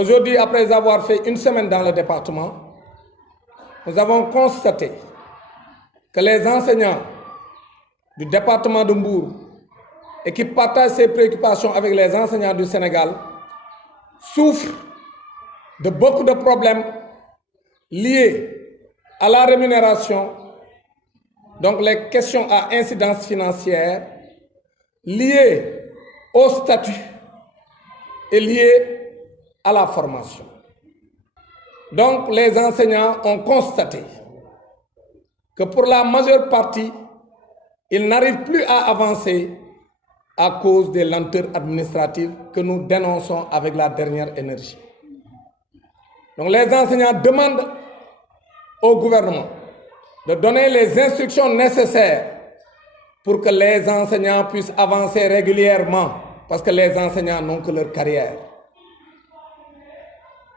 Aujourd'hui, après avoir fait une semaine dans le département, nous avons constaté que les enseignants du département de Mbour et qui partagent ces préoccupations avec les enseignants du Sénégal souffrent de beaucoup de problèmes liés à la rémunération, donc les questions à incidence financière, liées au statut et liées à la formation. Donc les enseignants ont constaté que pour la majeure partie, ils n'arrivent plus à avancer à cause des lenteurs administratives que nous dénonçons avec la dernière énergie. Donc les enseignants demandent au gouvernement de donner les instructions nécessaires pour que les enseignants puissent avancer régulièrement, parce que les enseignants n'ont que leur carrière.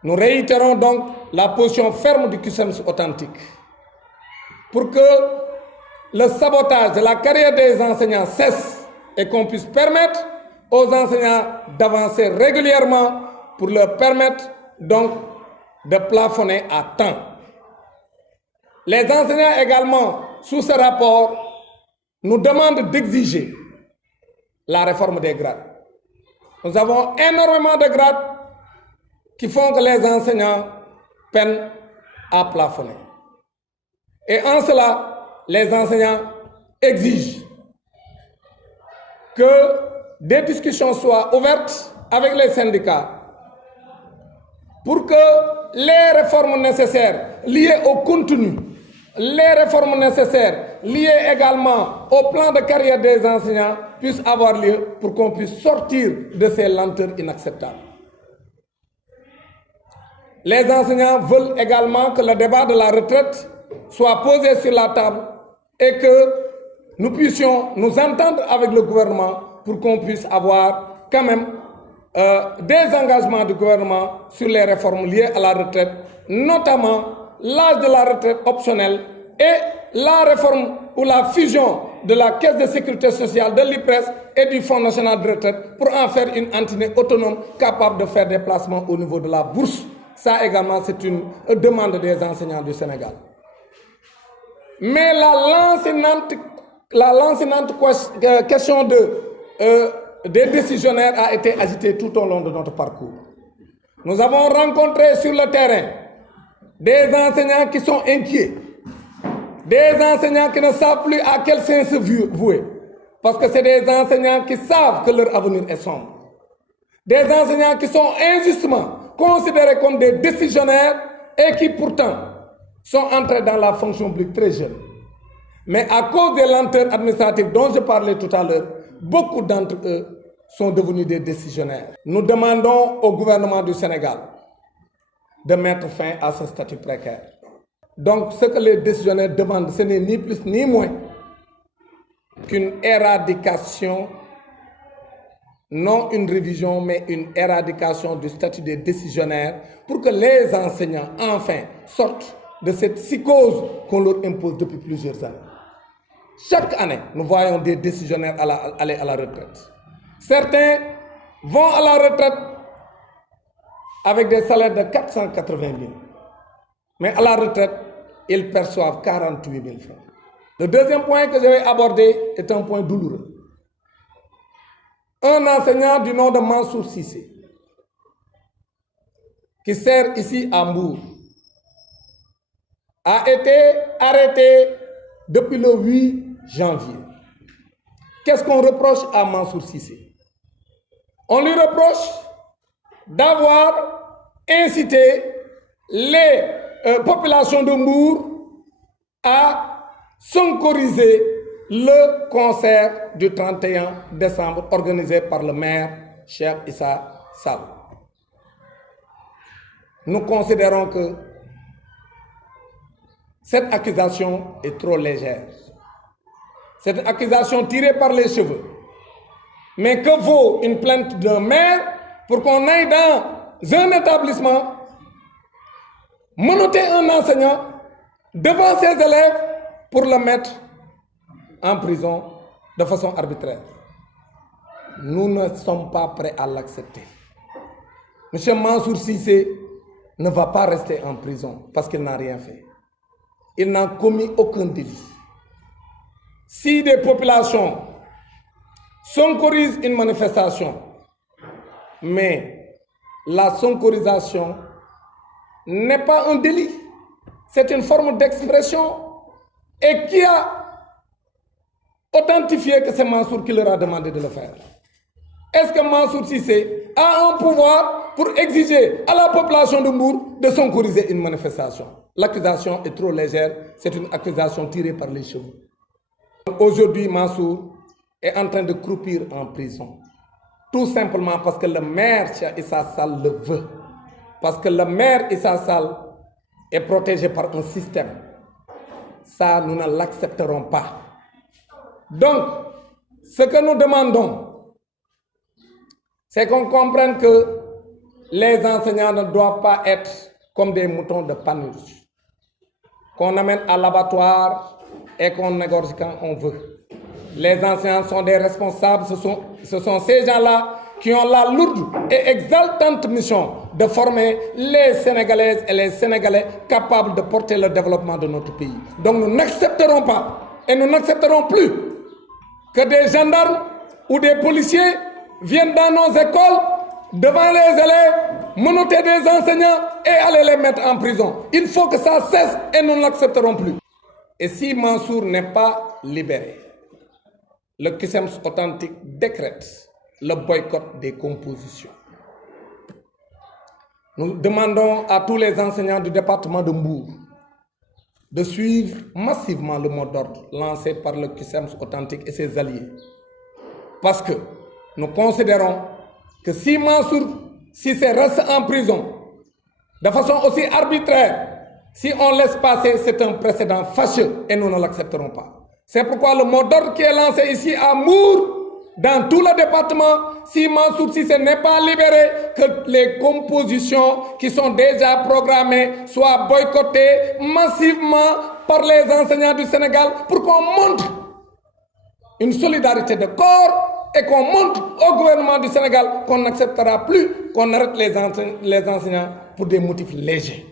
Nous réitérons donc la position ferme du CUSEMS authentique pour que le sabotage de la carrière des enseignants cesse et qu'on puisse permettre aux enseignants d'avancer régulièrement pour leur permettre donc de plafonner à temps. Les enseignants également, sous ce rapport, nous demandent d'exiger la réforme des grades. Nous avons énormément de grades qui font que les enseignants peinent à plafonner. Et en cela, les enseignants exigent que des discussions soient ouvertes avec les syndicats pour que les réformes nécessaires liées au contenu, les réformes nécessaires liées également au plan de carrière des enseignants puissent avoir lieu pour qu'on puisse sortir de ces lenteurs inacceptables. Les enseignants veulent également que le débat de la retraite soit posé sur la table et que nous puissions nous entendre avec le gouvernement pour qu'on puisse avoir quand même des engagements du gouvernement sur les réformes liées à la retraite, notamment l'âge de la retraite optionnelle et la réforme ou la fusion de la Caisse de sécurité sociale, de l'IPRES et du Fonds national de retraite pour en faire une entité autonome capable de faire des placements au niveau de la bourse. Ça également, c'est une demande des enseignants du Sénégal. Mais la lancinante question des décisionnaires a été agitée tout au long de notre parcours. Nous avons rencontré sur le terrain des enseignants qui sont inquiets, des enseignants qui ne savent plus à quel sein se vouer, parce que c'est des enseignants qui savent que leur avenir est sombre, des enseignants qui sont injustement considérés comme des décisionnaires et qui pourtant sont entrés dans la fonction publique très jeunes. Mais à cause des lenteurs administratives dont je parlais tout à l'heure, beaucoup d'entre eux sont devenus des décisionnaires. Nous demandons au gouvernement du Sénégal de mettre fin à ce statut précaire. Donc ce que les décisionnaires demandent, ce n'est ni plus ni moins qu'une éradication, non une révision, mais une éradication du statut des décisionnaires pour que les enseignants, enfin, sortent de cette psychose qu'on leur impose depuis plusieurs années. Chaque année, nous voyons des décisionnaires aller à la retraite. Certains vont à la retraite avec des salaires de 480 000. Mais à la retraite, ils perçoivent 48 000 francs. Le deuxième point que je vais aborder est un point douloureux. Un enseignant du nom de Mansour Cissé, qui sert ici à Mbour, a été arrêté depuis le 8 janvier. Qu'est-ce qu'on reproche à Mansour Cissé? On lui reproche d'avoir incité les populations de Mbour à sonkoriser le concert du 31 décembre organisé par le maire Cheikh Issa Sall. Nous considérons que cette accusation est trop légère. Cette accusation tirée par les cheveux. Mais que vaut une plainte d'un maire pour qu'on aille dans un établissement, menotter un enseignant devant ses élèves pour le mettre en prison de façon arbitraire? Nous ne sommes pas prêts à l'accepter. M. Mansour Cissé ne va pas rester en prison parce qu'il n'a rien fait. Il n'a commis aucun délit. Si des populations sonkorisent une manifestation, mais la sonkorisation n'est pas un délit, c'est une forme d'expression. Et qui a authentifié que c'est Mansour qui leur a demandé de le faire? Est-ce que Mansour Cissé a un pouvoir pour exiger à la population de Mbour de sonkoriser une manifestation? L'accusation est trop légère, c'est une accusation tirée par les cheveux. Aujourd'hui, Mansour est en train de croupir en prison. Tout simplement parce que le maire Cheikh Issa Sall le veut. Parce que le maire Issa Sall est protégé par un système. Ça, nous ne l'accepterons pas. Donc, ce que nous demandons, c'est qu'on comprenne que les enseignants ne doivent pas être comme des moutons de Panurge, qu'on amène à l'abattoir et qu'on égorge quand on veut. Les enseignants sont des responsables, ce sont ces gens-là qui ont la lourde et exaltante mission de former les Sénégalaises et les Sénégalais capables de porter le développement de notre pays. Donc nous n'accepterons pas et nous n'accepterons plus que des gendarmes ou des policiers viennent dans nos écoles, devant les élèves, menotter des enseignants et aller les mettre en prison. Il faut que ça cesse et nous ne l'accepterons plus. Et si Mansour n'est pas libéré, le Cusems authentique décrète le boycott des compositions. Nous demandons à tous les enseignants du département de Mbour de suivre massivement le mot d'ordre lancé par le Cusems authentique et ses alliés. Parce que nous considérons que si Mansour Cissé reste en prison de façon aussi arbitraire, si on laisse passer, c'est un précédent fâcheux et nous ne l'accepterons pas. C'est pourquoi le mot d'ordre qui est lancé ici à Mbour, dans tout le département, si Mansour Cissé n'est pas libéré, que les compositions qui sont déjà programmées soient boycottées massivement par les enseignants du Sénégal pour qu'on montre une solidarité de corps et qu'on montre au gouvernement du Sénégal qu'on n'acceptera plus qu'on arrête les enseignants pour des motifs légers.